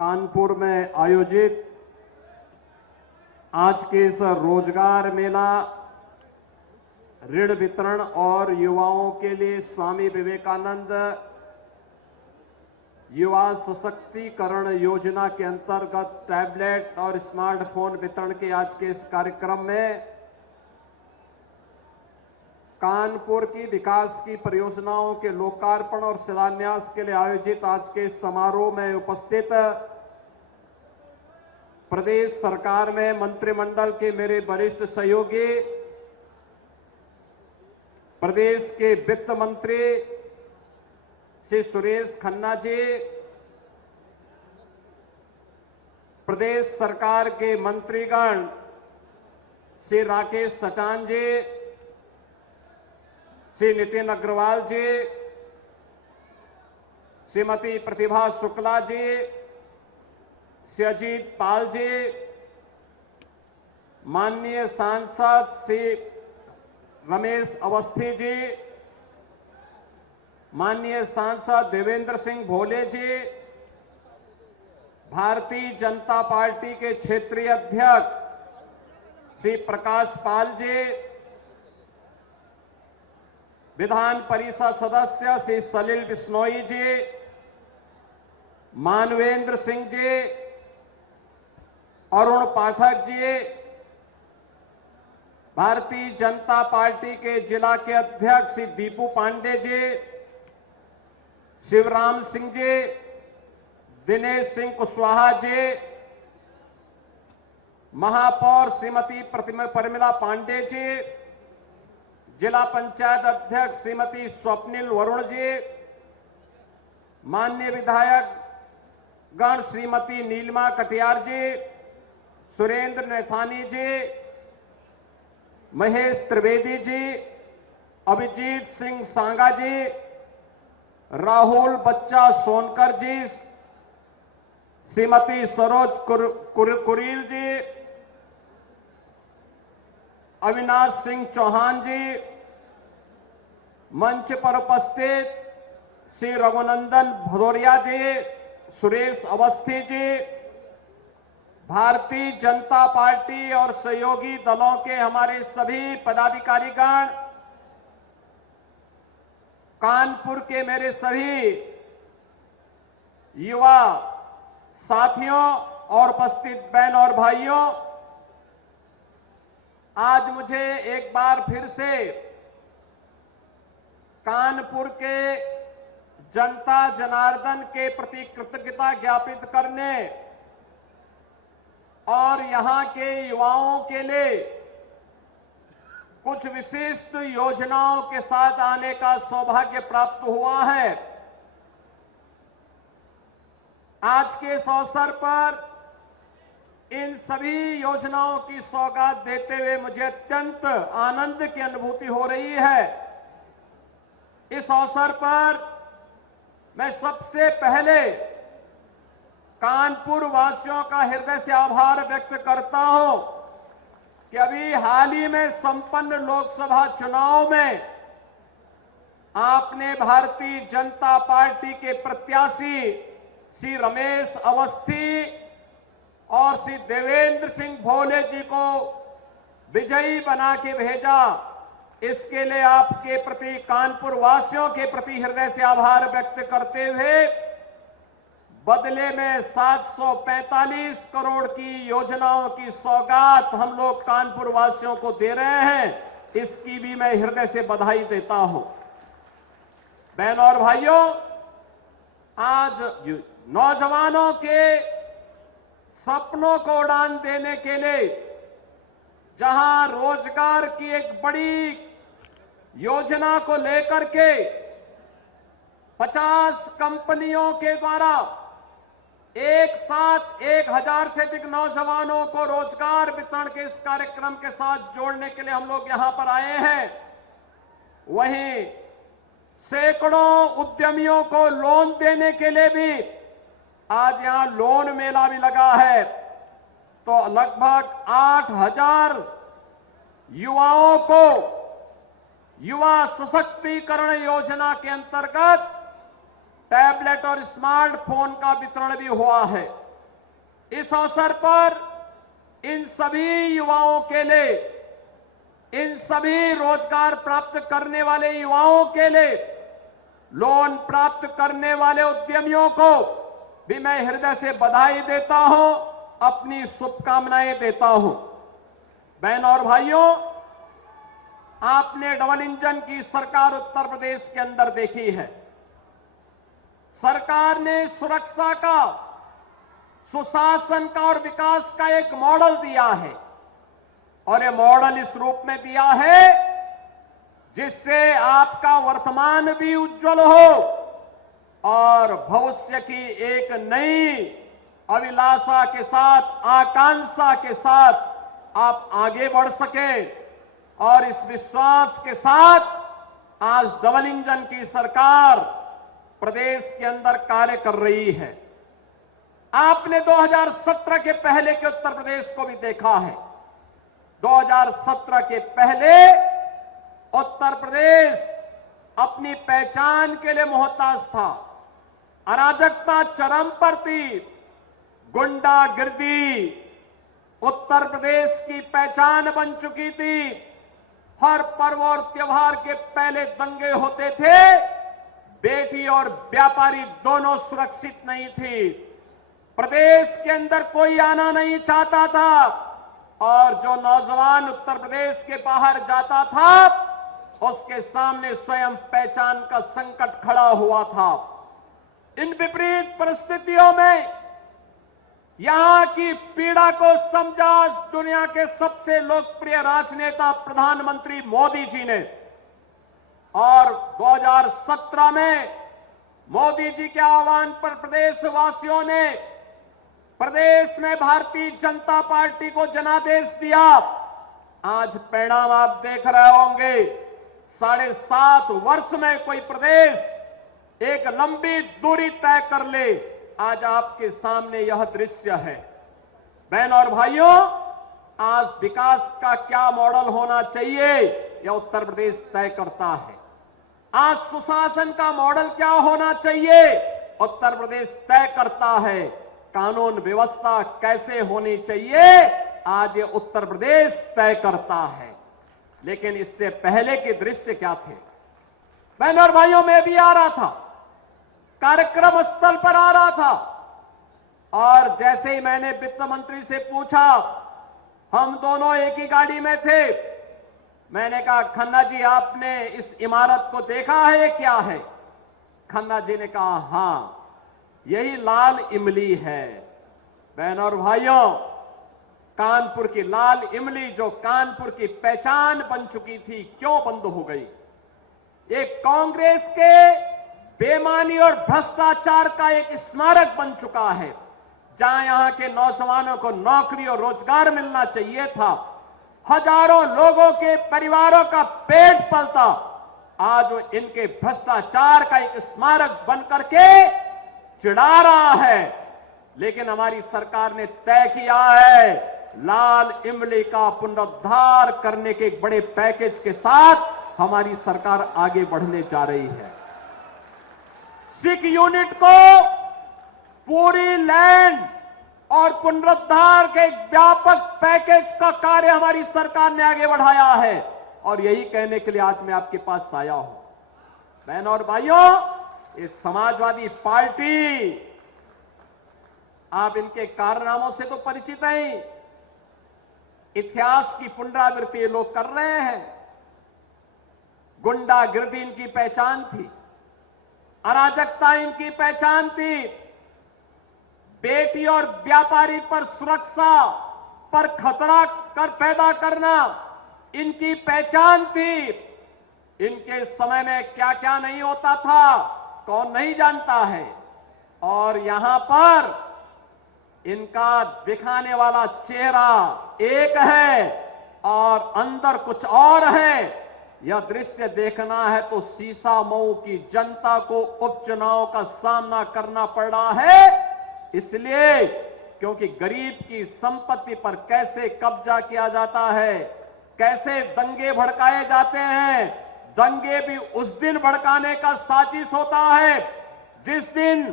कानपुर में आयोजित आज के इस रोजगार मेला, ऋण वितरण और युवाओं के लिए स्वामी विवेकानंद युवा सशक्तिकरण योजना के अंतर्गत टैबलेट और स्मार्टफोन वितरण के आज के इस कार्यक्रम में कानपुर की विकास की परियोजनाओं के लोकार्पण और शिलान्यास के लिए आयोजित आज के इस समारोह में उपस्थित प्रदेश सरकार में मंत्रिमंडल के मेरे वरिष्ठ सहयोगी, प्रदेश के वित्त मंत्री श्री सुरेश खन्ना जी, प्रदेश सरकार के मंत्रीगण श्री राकेश सचान जी, श्री नितिन अग्रवाल जी, श्रीमती प्रतिभा शुक्ला जी, श्री अजीत पाल जी, माननीय सांसद श्री रमेश अवस्थी जी, माननीय सांसद देवेंद्र सिंह भोले जी, भारतीय जनता पार्टी के क्षेत्रीय अध्यक्ष श्री प्रकाश पाल जी, विधान परिषद सदस्य श्री सलिल बिश्नोई जी, मानवेंद्र सिंह जी, अरुण पाठक जी, भारतीय जनता पार्टी के जिला के अध्यक्ष श्री दीपू पांडे जी, शिवराम सिंह जी, दिनेश सिंह कुशवाहा जी, महापौर श्रीमती परिमला पांडे जी, जिला पंचायत अध्यक्ष श्रीमती स्वप्निल वरुण जी, माननीय विधायक गण श्रीमती नीलिमा कटियार जी, सुरेंद्र नैथानी जी, महेश त्रिवेदी जी, अभिजीत सिंह सांगा जी, राहुल बच्चा सोनकर जी, श्रीमती सरोज कुरील जी, अविनाश सिंह चौहान जी, मंच पर उपस्थित श्री रघुनंदन भदौरिया जी, सुरेश अवस्थी जी, भारतीय जनता पार्टी और सहयोगी दलों के हमारे सभी पदाधिकारीगण, कानपुर के मेरे सभी युवा साथियों और उपस्थित बहन और भाइयों, आज मुझे एक बार फिर से कानपुर के जनता जनार्दन के प्रति कृतज्ञता ज्ञापित करने और यहां के युवाओं के लिए कुछ विशिष्ट योजनाओं के साथ आने का सौभाग्य प्राप्त हुआ है। आज के इस अवसर पर इन सभी योजनाओं की सौगात देते हुए मुझे अत्यंत आनंद की अनुभूति हो रही है। इस अवसर पर मैं सबसे पहले कानपुर वासियों का हृदय से आभार व्यक्त करता हूं कि अभी हाल ही में संपन्न लोकसभा चुनाव में आपने भारतीय जनता पार्टी के प्रत्याशी श्री रमेश अवस्थी और श्री देवेंद्र सिंह भोले जी को विजयी बना के भेजा। इसके लिए आपके प्रति, कानपुर वासियों के प्रति हृदय से आभार व्यक्त करते हुए बदले में 745 करोड़ की योजनाओं की सौगात हम लोग कानपुर वासियों को दे रहे हैं। इसकी भी मैं हृदय से बधाई देता हूं। बहनों और भाइयों, आज नौजवानों के सपनों को उड़ान देने के लिए जहां रोजगार की एक बड़ी योजना को लेकर के 50 कंपनियों के द्वारा एक साथ 1000 से अधिक नौजवानों को रोजगार वितरण के इस कार्यक्रम के साथ जोड़ने के लिए हम लोग यहां पर आए हैं, वहीं सैकड़ों उद्यमियों को लोन देने के लिए भी आज यहां लोन मेला भी लगा है। तो लगभग 8000 युवाओं को युवा सशक्तिकरण योजना के अंतर्गत टैबलेट और स्मार्टफोन का वितरण भी हुआ है। इस अवसर पर इन सभी युवाओं के लिए, इन सभी रोजगार प्राप्त करने वाले युवाओं के लिए, लोन प्राप्त करने वाले उद्यमियों को भी मैं हृदय से बधाई देता हूं, अपनी शुभकामनाएं देता हूं। बहनों और भाइयों, आपने डबल इंजन की सरकार उत्तर प्रदेश के अंदर देखी है। सरकार ने सुरक्षा का, सुशासन का और विकास का एक मॉडल दिया है, और ये मॉडल इस रूप में दिया है जिससे आपका वर्तमान भी उज्जवल हो और भविष्य की एक नई अभिलाषा के साथ, आकांक्षा के साथ आप आगे बढ़ सके। और इस विश्वास के साथ आज डबल इंजन की सरकार प्रदेश के अंदर कार्य कर रही है। आपने 2017 के पहले के उत्तर प्रदेश को भी देखा है। 2017 के पहले उत्तर प्रदेश अपनी पहचान के लिए मोहताज था। अराजकता चरम पर थी, गुंडागिर्दी उत्तर प्रदेश की पहचान बन चुकी थी। हर पर्व और त्योहार के पहले दंगे होते थे, बेटी और व्यापारी दोनों सुरक्षित नहीं थी। प्रदेश के अंदर कोई आना नहीं चाहता था, और जो नौजवान उत्तर प्रदेश के बाहर जाता था उसके सामने स्वयं पहचान का संकट खड़ा हुआ था। इन विपरीत परिस्थितियों में यहां की पीड़ा को समझा दुनिया के सबसे लोकप्रिय राजनेता प्रधानमंत्री मोदी जी ने, और 2017 में मोदी जी के आह्वान पर प्रदेशवासियों ने प्रदेश में भारतीय जनता पार्टी को जनादेश दिया। आज परिणाम आप देख रहे होंगे। 7.5 वर्ष में कोई प्रदेश एक लंबी दूरी तय कर ले, आज आपके सामने यह दृश्य है। बहन और भाइयों, आज विकास का क्या मॉडल होना चाहिए यह उत्तर प्रदेश तय करता है। आज सुशासन का मॉडल क्या होना चाहिए उत्तर प्रदेश तय करता है। कानून व्यवस्था कैसे होनी चाहिए आज ये उत्तर प्रदेश तय करता है। लेकिन इससे पहले के दृश्य क्या थे? बहनों और भाइयों, मैं भी आ रहा था, कार्यक्रम स्थल पर आ रहा था, और जैसे ही मैंने वित्त मंत्री से पूछा, हम दोनों एक ही गाड़ी में थे, मैंने कहा खन्ना जी आपने इस इमारत को देखा है, क्या है? खन्ना जी ने कहा हां, यही लाल इमली है। बहनों और भाइयों, कानपुर की लाल इमली जो कानपुर की पहचान बन चुकी थी, क्यों बंद हो गई? एक कांग्रेस के बेईमानी और भ्रष्टाचार का एक स्मारक बन चुका है। जहां यहां के नौजवानों को नौकरी और रोजगार मिलना चाहिए था, हजारों लोगों के परिवारों का पेट पलता, आज वो इनके भ्रष्टाचार का एक स्मारक बन करके चिढ़ा रहा है। लेकिन हमारी सरकार ने तय किया है, लाल इमली का पुनरुद्धार करने के एक बड़े पैकेज के साथ हमारी सरकार आगे बढ़ने जा रही है। सिख यूनिट को पूरी लैंड और पुनरुद्धार के एक व्यापक पैकेज का कार्य हमारी सरकार ने आगे बढ़ाया है, और यही कहने के लिए आज मैं आपके पास आया हूं। बहनों और भाइयों, इस समाजवादी पार्टी, आप इनके कारनामों से तो परिचित हैं। इतिहास की पुनरावृत्ति ये लोग कर रहे हैं। गुंडागिर्दी इनकी पहचान थी, अराजकता इनकी पहचान थी, बेटी और व्यापारी पर सुरक्षा पर खतरा पैदा करना इनकी पहचान थी। इनके समय में क्या क्या नहीं होता था कौन नहीं जानता है, और यहां पर इनका दिखाने वाला चेहरा एक है और अंदर कुछ और है। यह दृश्य देखना है तो सीसा मऊ की जनता को उपचुनाव का सामना करना पड़ रहा है, इसलिए क्योंकि गरीब की संपत्ति पर कैसे कब्जा किया जाता है, कैसे दंगे भड़काए जाते हैं। दंगे भी उस दिन भड़काने का साजिश होता है जिस दिन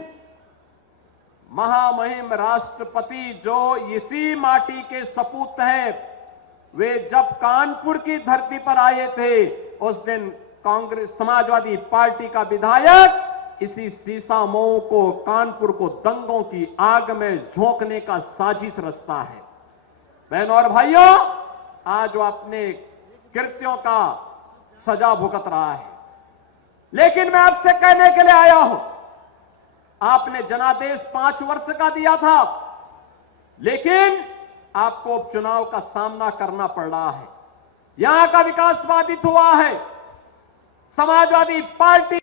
महामहिम राष्ट्रपति जो इसी माटी के सपूत हैं, वे जब कानपुर की धरती पर आए थे, उस दिन कांग्रेस समाजवादी पार्टी का विधायक इसी सीसा मऊ को, कानपुर को दंगों की आग में झोंकने का साजिश रचता है। बहनों और भाइयों, आज वो अपने कृत्यों का सजा भुगत रहा है। लेकिन मैं आपसे कहने के लिए आया हूं, आपने जनादेश 5 वर्ष का दिया था, लेकिन आपको उपचुनाव का सामना करना पड़ रहा है। यहां का विकास बाधित हुआ है। समाजवादी पार्टी